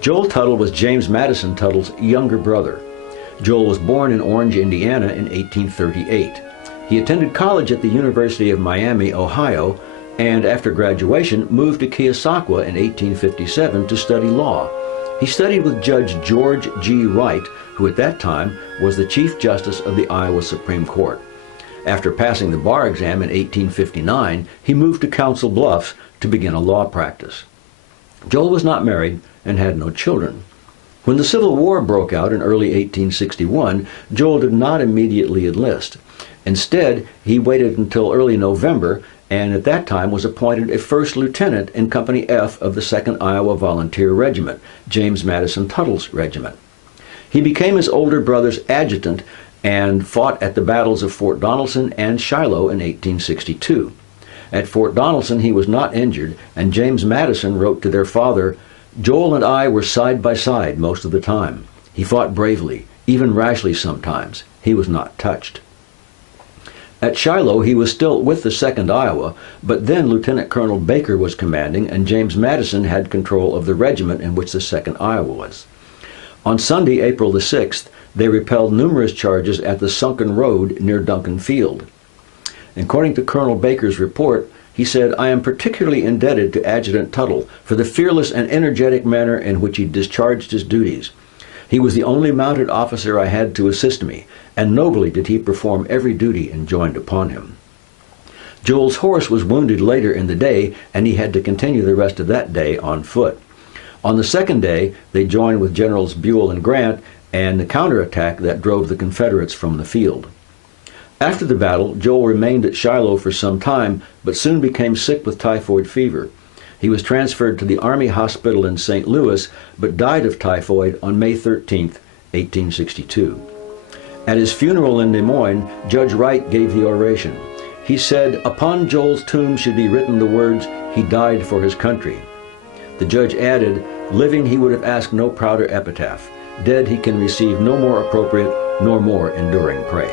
Joel Tuttle was James Madison Tuttle's younger brother. Joel was born in Orange, Indiana in 1838. He attended college at the University of Miami, Ohio, and after graduation moved to Keosauqua in 1857 to study law. He studied with Judge George G. Wright, who at that time was the Chief Justice of the Iowa Supreme Court. After passing the bar exam in 1859, he moved to Council Bluffs to begin a law practice. Joel was not married and had no children. When the Civil War broke out in early 1861, Joel did not immediately enlist. Instead, he waited until early November and at that time was appointed a first lieutenant in Company F of the 2nd Iowa Volunteer Regiment, James Madison Tuttle's regiment. He became his older brother's adjutant and fought at the battles of Fort Donelson and Shiloh in 1862. At Fort Donelson he was not injured, and James Madison wrote to their father, "Joel and I were side by side most of the time. He fought bravely, even rashly sometimes. He was not touched." At Shiloh he was still with the 2nd Iowa, but then Lieutenant Colonel Baker was commanding and James Madison had control of the regiment in which the 2nd Iowa was. On Sunday, April the 6th, they repelled numerous charges at the Sunken Road near Duncan Field. According to Colonel Baker's report, he said, "I am particularly indebted to Adjutant Tuttle for the fearless and energetic manner in which he discharged his duties. He was the only mounted officer I had to assist me, and nobly did he perform every duty enjoined upon him." Joel's horse was wounded later in the day, and he had to continue the rest of that day on foot. On the second day, they joined with Generals Buell and Grant and the counterattack that drove the Confederates from the field. After the battle, Joel remained at Shiloh for some time, but soon became sick with typhoid fever. He was transferred to the Army Hospital in St. Louis, but died of typhoid on May 13, 1862. At his funeral in Des Moines, Judge Wright gave the oration. He said, "Upon Joel's tomb should be written the words, 'He died for his country.'" The judge added, "Living he would have asked no prouder epitaph. Dead he can receive no more appropriate nor more enduring praise."